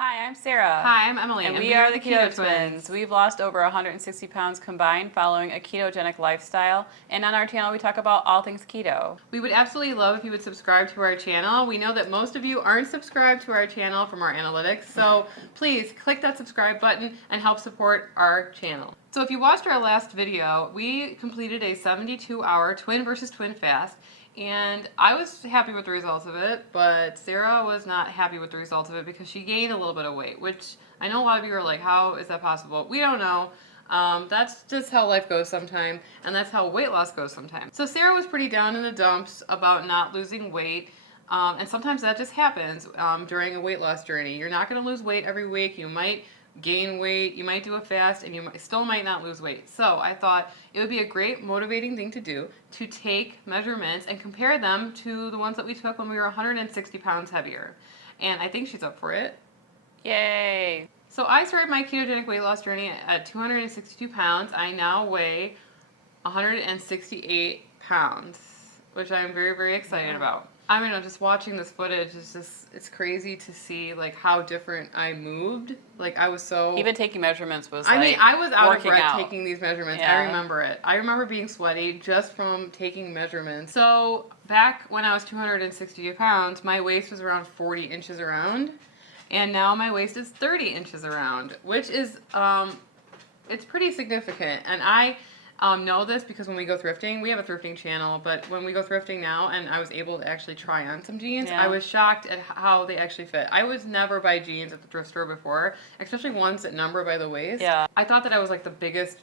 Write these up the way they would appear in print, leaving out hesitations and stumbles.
Hi, I'm Sarah. Hi, I'm Emily. And we are the Keto Twins. We've lost over 160 pounds combined following a ketogenic lifestyle. And on our channel, we talk about all things keto. We would absolutely love if you would subscribe to our channel. We know that most of you aren't subscribed to our channel from our analytics. So please click that subscribe button and help support our channel. So if you watched our last video, we completed a 72-hour twin versus twin fast. And I was happy with the results of it, but Sarah was not happy with the results of it because she gained a little bit of weight, which I know a lot of you are like, how is that possible? We don't know. That's just how life goes sometimes, and that's how weight loss goes sometimes. So Sarah was pretty down in the dumps about not losing weight, and sometimes that just happens during a weight loss journey. You're not going to lose weight every week. You might gain weight, you might do a fast, and you still might not lose weight. So I thought it would be a great motivating thing to do to take measurements and compare them to the ones that we took when we were 160 pounds heavier. And I think she's up for it. Yay! So I started my ketogenic weight loss journey at 262 pounds. I now weigh 168 pounds, which I'm very, very excited about. I mean, just watching this footage is it's crazy to see like how different I moved. Like I was so... Even taking measurements was I was out of breath out. taking these measurements. Yeah. I remember it. I remember being sweaty just from taking measurements. So back when I was 262 pounds, my waist was around 40 inches around. And now my waist is 30 inches around, which is, it's pretty significant. And I know this because when we go thrifting, we have a thrifting channel, but when we go thrifting now and I was able to actually try on some jeans, I was shocked at how they actually fit. I was never buy jeans at the thrift store before, especially ones that number by the waist. Yeah. I thought that I was like the biggest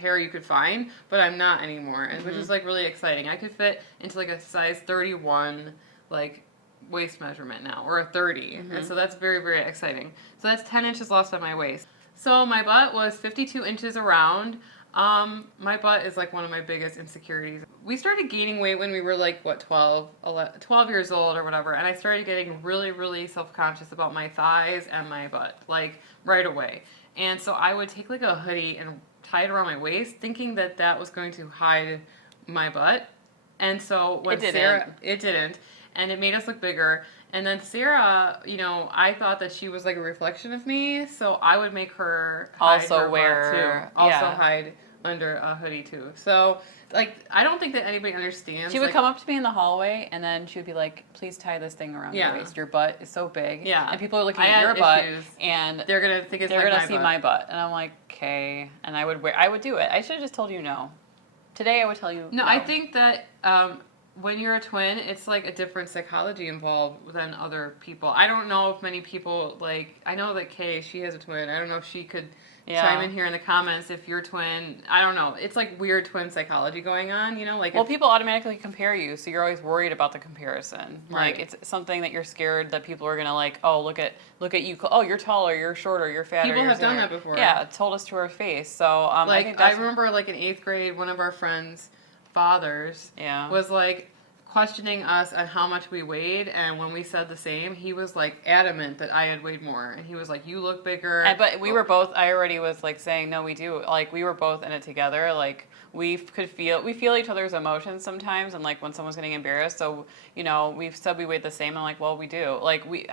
pair you could find, but I'm not anymore, which is like really exciting. I could fit into like a size 31, like, waist measurement now, or a 30, and so that's very, very exciting. So that's 10 inches lost on my waist. So my butt was 52 inches around. My butt is like one of my biggest insecurities. We started gaining weight when we were like, what, 12 years old or whatever, and I started getting really, really self-conscious about my thighs and my butt, like right away. And so I would take like a hoodie and tie it around my waist, thinking that that was going to hide my butt. And so when it didn't. And it made us look bigger. And then Sarah, you know, I thought that she was like a reflection of me, so I would make her hide her butt too. Also hide under a hoodie too. So, like, I don't think that anybody understands. She would come up to me in the hallway, and then she would be like, please tie this thing around your waist. Your butt is so big. Yeah. And people are looking at your butt, and they're going to think it's they're going to see my butt. And I'm like, okay. And I would do it. I should have just told you no. Today I would tell you no. I think that... when you're a twin, it's like a different psychology involved than other people. I don't know if many people, like, I know that Kay, she has a twin. I don't know if she could chime in here in the comments if you're twin. I don't know. It's like weird twin psychology going on, you know? Like, well, people automatically compare you, so you're always worried about the comparison. Right. Like, it's something that you're scared that people are going to like, oh, look at you. Oh, you're taller, you're shorter, you're fatter. People have done that before. Yeah, told us to our face. So, like, I remember, like, in 8th grade, one of our friends' fathers was like questioning us on how much we weighed, and when we said the same, he was like adamant that I had weighed more, and he was like, you look bigger. But we were both, I already was like saying, no, we do, like, we were both in it together. Like, we feel each other's emotions sometimes, and like when someone's getting embarrassed, so, you know, we've said we weighed the same, and like, well, we do. Like, we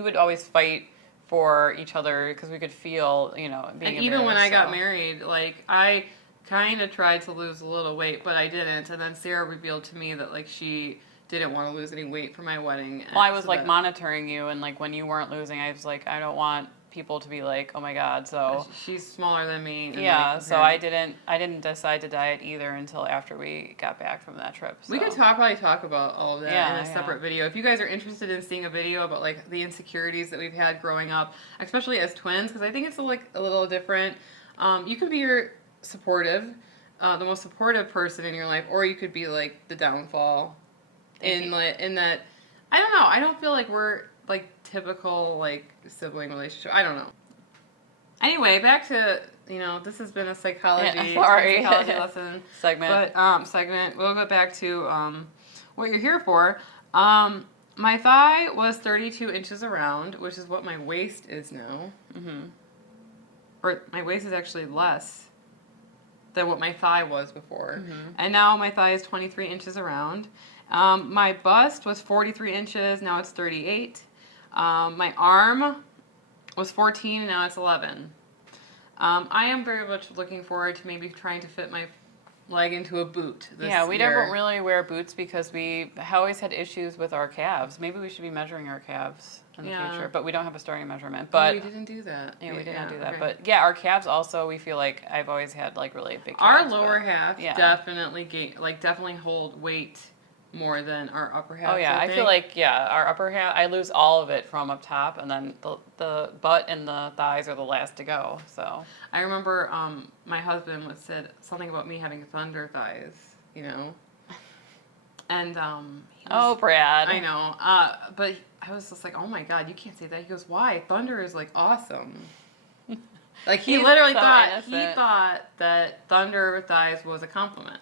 would always fight for each other because we could feel, you know, being embarrassed. And even when I got married, like, I kind of tried to lose a little weight, but I didn't. And then Sarah revealed to me that, like, she didn't want to lose any weight for my wedding. Well, I was, like, monitoring you, and, like, when you weren't losing, I was like, I don't want people to be like, oh my God, so... She's smaller than me. Yeah, so I didn't decide to diet either until after we got back from that trip. So. We could probably talk about all of that in a separate video. If you guys are interested in seeing a video about, like, the insecurities that we've had growing up, especially as twins, because I think it's, like, a little different. You can be your... supportive, the most supportive person in your life, or you could be like the downfall in that. I don't know. I don't feel like we're like typical like sibling relationship. I don't know. Anyway, back to, you know, this has been a psychology lesson segment. But segment. We'll go back to what you're here for. My thigh was 32 inches around, which is what my waist is now. Or my waist is actually less than what my thigh was before. And now my thigh is 23 inches around. My bust was 43 inches, now it's 38. My arm was 14 and now it's 11. I am very much looking forward to maybe trying to fit my leg into a boot this Yeah, we year. don't really wear boots because we always had issues with our calves. Maybe we should be measuring our calves in the future, but we don't have a starting measurement. But we didn't do that. yeah, we did not do that. Okay. But yeah, our calves also, we feel like I've always had like really big Our calves. lower half yeah. definitely definitely hold weight more than our upper half. Oh yeah, I feel like our upper half, I lose all of it from up top, and then the butt and the thighs are the last to go. So I remember my husband said something about me having thunder thighs, you know, and oh Brad, I know, but I was just like, oh my God, you can't say that. He goes, why? Thunder is like awesome. Like he literally thought that thunder thighs was a compliment.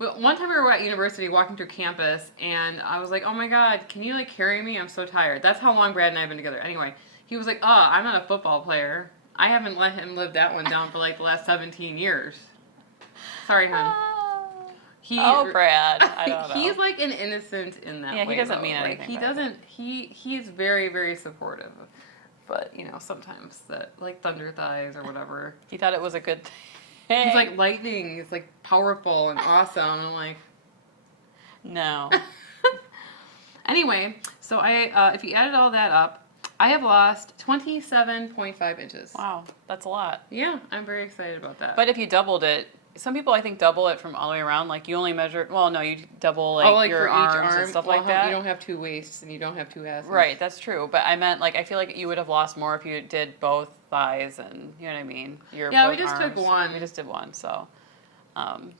Well, one time we were at university walking through campus, and I was like, oh my God, can you like carry me? I'm so tired. That's how long Brad and I have been together. Anyway, he was like, oh, I'm not a football player. I haven't let him live that one down for like the last 17 years. Sorry, hon. Brad, I don't know. He's like an innocent in that way. Yeah, he doesn't mean anything. He doesn't, he's very, very supportive. But, you know, sometimes that, like thunder thighs or whatever. He thought it was a good thing. He's like lightning. He's like powerful and awesome. I'm like, no. Anyway, so if you added all that up, I have lost 27.5 inches. Wow, that's a lot. Yeah, I'm very excited about that. But if you doubled it, some people I think double it from all the way around. Like you only measure, well, no, you double like your for arms each arm and stuff like that. You don't have two waists and you don't have two asses. Right, that's true. But I meant like I feel like you would have lost more if you did both thighs and you know what I mean. We both just arms. took one. We just did one, so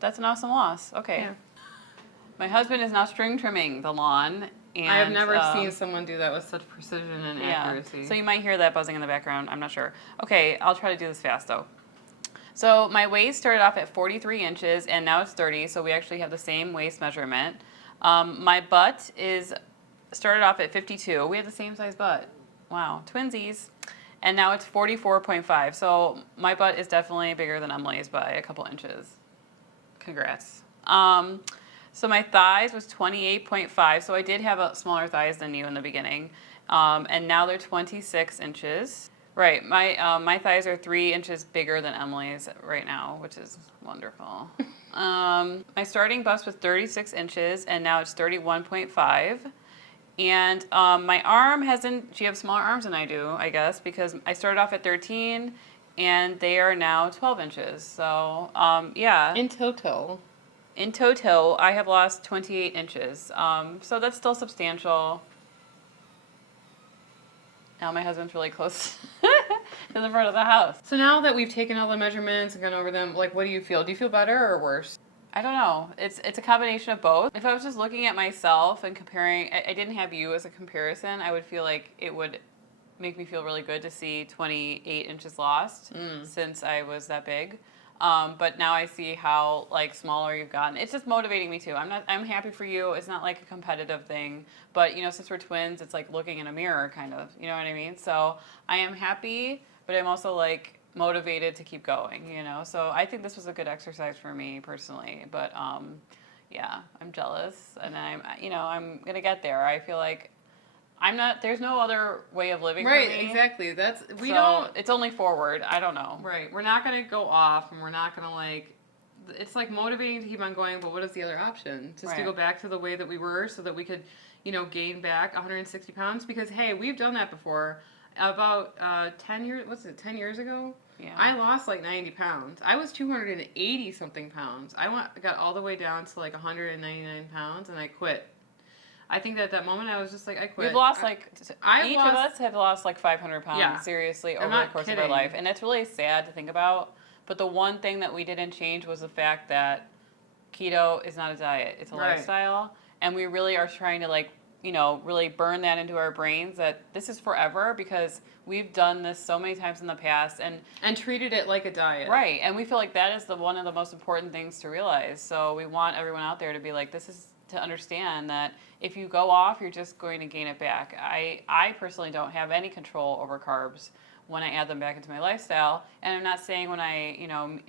that's an awesome loss. Okay. Yeah. My husband is now string trimming the lawn. And, I have never seen someone do that with such precision and accuracy. So you might hear that buzzing in the background. I'm not sure. Okay, I'll try to do this fast though. So my waist started off at 43 inches and now it's 30, so we actually have the same waist measurement. My butt started off at 52. We have the same size butt. Wow, twinsies. And now it's 44.5. So my butt is definitely bigger than Emily's by a couple inches. Congrats. So my thighs was 28.5. So I did have a smaller thighs than you in the beginning. And now they're 26 inches. Right, my thighs are 3 inches bigger than Emily's right now, which is wonderful. My starting bust was 36 inches, and now it's 31.5. And my arm she has smaller arms than I do, I guess, because I started off at 13, and they are now 12 inches. So, yeah. In total, I have lost 28 inches. So that's still substantial. Now my husband's really close to the front of the house. So now that we've taken all the measurements and gone over them, like, what do you feel? Do you feel better or worse? I don't know. It's a combination of both. If I was just looking at myself and comparing, I didn't have you as a comparison, I would feel like it would make me feel really good to see 28 inches lost since I was that big. But now I see how like smaller you've gotten. It's just motivating me too. I'm happy for you. It's not like a competitive thing, but you know, since we're twins, it's like looking in a mirror kind of, you know what I mean? So I am happy, but I'm also like motivated to keep going, you know? So I think this was a good exercise for me personally, but yeah, I'm jealous and I'm going to get there. I feel like there's no other way of living for me. Right, exactly. It's only forward. I don't know. Right. We're not going to go off and we're not going to like, it's like motivating to keep on going, but what is the other option? Just to go back to the way that we were so that we could, you know, gain back 160 pounds? Because, hey, we've done that before. About 10 years ago? Yeah. I lost like 90 pounds. I was 280 something pounds. I got all the way down to like 199 pounds and I quit. I think that at that moment I was just like, I quit. We've lost each of us have lost like 500 pounds seriously over the course of our life. And it's really sad to think about. But the one thing that we didn't change was the fact that keto is not a diet. It's a lifestyle. And we really are trying to like, you know, really burn that into our brains that this is forever because we've done this so many times in the past and treated it like a diet. Right. And we feel like that is one of the most important things to realize. So we want everyone out there to be like, this is to understand that if you go off, you're just going to gain it back. I personally don't have any control over carbs when I add them back into my lifestyle. And I'm not saying when I,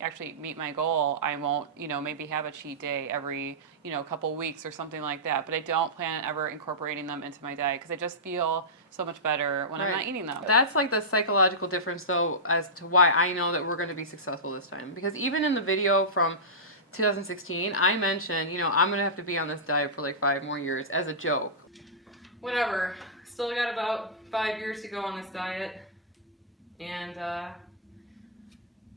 actually meet my goal, I won't, maybe have a cheat day every, couple weeks or something like that. But I don't plan on ever incorporating them into my diet because I just feel so much better when I'm not eating them. That's like the psychological difference, though, as to why I know that we're going to be successful this time. Because even in the video from 2016, I mentioned, I'm going to have to be on this diet for like 5 more years as a joke. Whatever. Still got about 5 years to go on this diet. And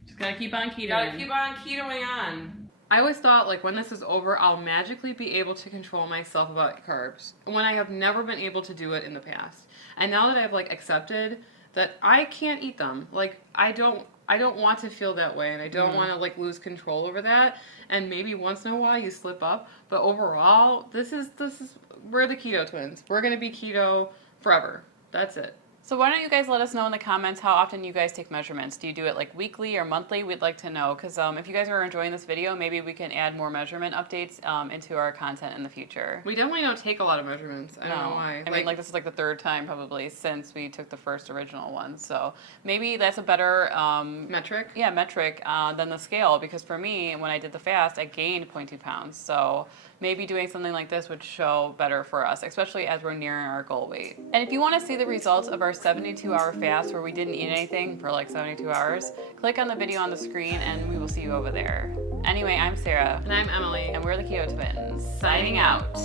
just gotta keep on ketoing. Gotta keep on ketoing on. I always thought, like, when this is over, I'll magically be able to control myself about carbs, when I have never been able to do it in the past. And now that I've, like, accepted that I can't eat them, like, I don't want to feel that way, and I don't want to, like, lose control over that. And maybe once in a while you slip up, but overall, we're the keto twins. We're gonna be keto forever. That's it. So why don't you guys let us know in the comments how often you guys take measurements? Do you do it like weekly or monthly? We'd like to know, because if you guys are enjoying this video, maybe we can add more measurement updates into our content in the future. We definitely don't take a lot of measurements. I don't know why. I mean, this is like the 3rd time probably since we took the first original one. So maybe that's a better metric. Yeah, metric than the scale, because for me, when I did the fast, I gained 0.2 pounds. So maybe doing something like this would show better for us, especially as we're nearing our goal weight. And if you want to see the results of our 72-hour fast where we didn't eat anything for like 72 hours, click on the video on the screen and we will see you over there. Anyway, I'm Sarah. And I'm Emily. And we're the Keto Twins. Signing out.